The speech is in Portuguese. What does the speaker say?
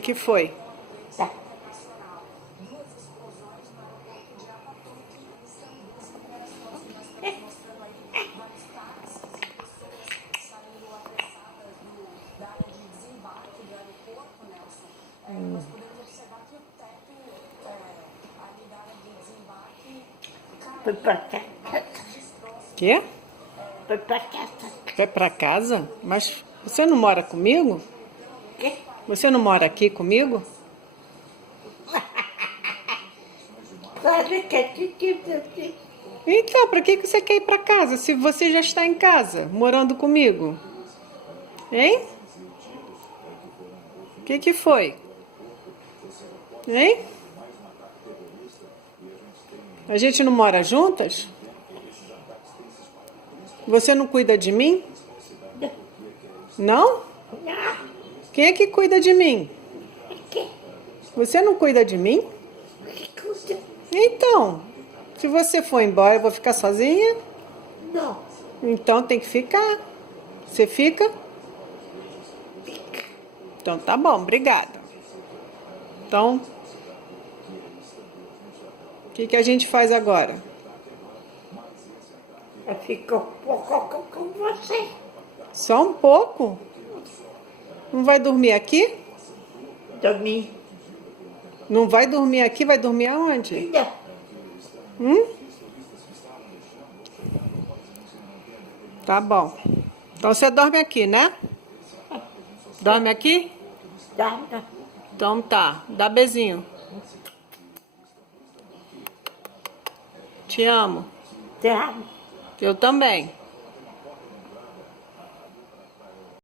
Que foi? Tá. Foi pra casa. Quê? Foi pra casa. Vai pra casa? Mas você não mora comigo? Quê? Você não mora aqui comigo? Sabe que assim? Então, pra que você quer ir pra casa se você já está em casa, morando comigo? Hein? Que foi? Hein? A gente não mora juntas? Você não cuida de mim? Não? Não. Quem é que cuida de mim? Que? Você não cuida de mim? Que custa? Então, se você for embora, eu vou ficar sozinha? Não. Então tem que ficar. Você fica? Então tá bom, obrigada. Então, o que a gente faz agora? Eu fico um pouco com você. Só um pouco? Não vai dormir aqui? Dormir. Não vai dormir aqui? Vai dormir aonde? Não. Tá bom. Então você dorme aqui, né? Dorme aqui? Dá. Então tá. Dá beijinho. Te amo. Dá. Eu também.